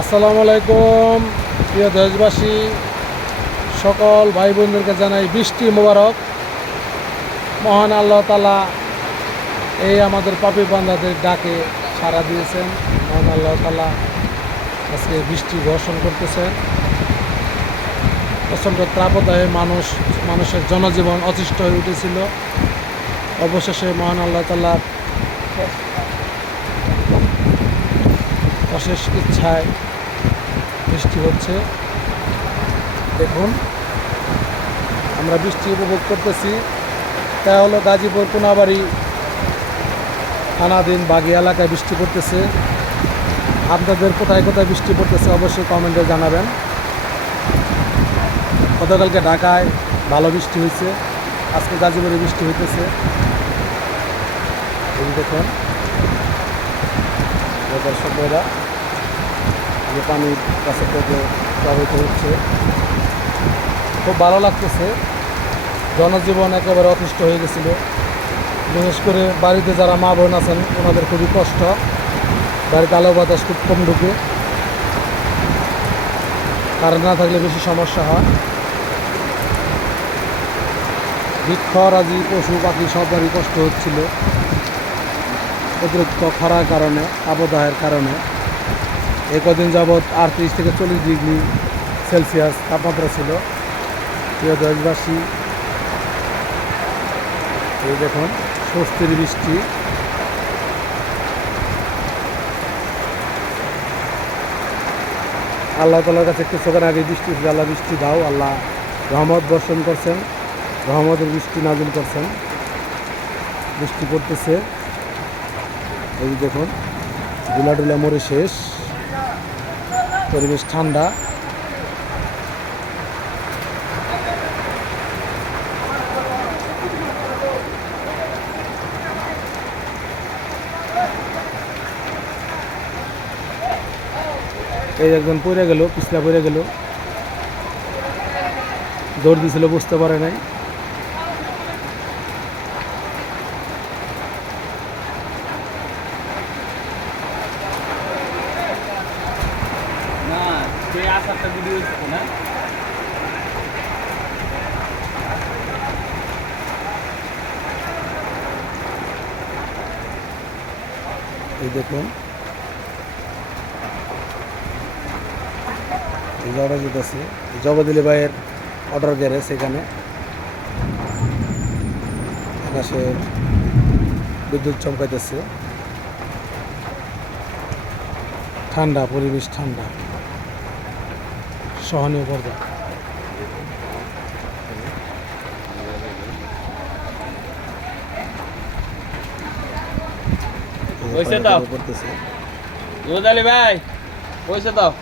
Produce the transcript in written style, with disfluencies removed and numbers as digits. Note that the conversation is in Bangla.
আসসালামু আলাইকুম প্রিয় দেশবাসী, সকল ভাই বোনদেরকে জানাই বৃষ্টি মোবারক। মহান আল্লাহ তাআলা এই আমাদের পাপী বান্দাদের ডাকে সাড়া দিয়েছেন। মহান আল্লাহ তাআলা আজকে বৃষ্টি বর্ষণ করতেছেন। প্রচণ্ড তাপদাহে মানুষের জনজীবন অতিষ্ঠ হয়ে উঠেছিল। অবশেষে মহান আল্লাহ তাআলার অশেষ ইচ্ছায় বৃষ্টি হচ্ছে। দেখুন, আমরা বৃষ্টি উপভোগ করতেছি। তা হলো গাজীপুর কোনাবাড়ি থানাধীন বাগি এলাকায় বৃষ্টি পড়তেছে। আপনাদের কোথায় কোথায় বৃষ্টি পড়তেছে অবশ্যই কমেন্টে জানাবেন। গতকালকে ঢাকায় ভালো বৃষ্টি হয়েছে, আজকে গাজীপুরে বৃষ্টি হইতেছে। এই দেখুন দর্শকরা যে পানির কাছে থেকে প্রভাবিত হচ্ছে, খুব ভালো লাগতেছে। জনজীবন একেবারে অতিষ্ঠ হয়ে গেছিল। বিশেষ করে বাড়িতে যারা মা বোন আছেন ওনাদের খুবই কষ্ট। বাড়িতে আলো বাতাস খুব কম ঢুকে, কারেন্ট না থাকলে বেশি সমস্যা হয়। বৃক্ষরাজি পশু পাখি সবারই কষ্ট হচ্ছিল অতিরিক্ত খরার কারণে, তাপদাহের কারণে। এই কদিন যাবৎ 38 থেকে 40 ডিগ্রি সেলসিয়াস তাপমাত্রা ছিল। প্রিয় দেশবাসী, এই দেখুন স্বস্তির বৃষ্টি। আল্লাহ তাআলার কাছে কিছুক্ষণ আগে বৃষ্টি ছিল, আল্লাহ বৃষ্টি দাও, আল্লাহ রহমত বর্ষণ করছেন, রহমতের বৃষ্টি নাজিল করছেন। বৃষ্টি পড়তেছে, এই দেখুন ধুলাডুলা মরে শেষ, পরিবেশ ঠান্ডা। এই একজন পড়ে গেল, পিছলা পড়ে গেল, দৌড় দিয়েছিল, বুঝতে পারে নাই। এই দেখুন এই যে অর্ডার দিতেছে জগদিলি ভাইয়ের অর্ডার গ্যারেজ। এখানে আকাশে বিদ্যুৎ চমকাইতেছে, ঠান্ডা পরিবেশ, ঠান্ডা সহনীয় পর্যায়ে। পয়সা দাও, পয়সা দাও।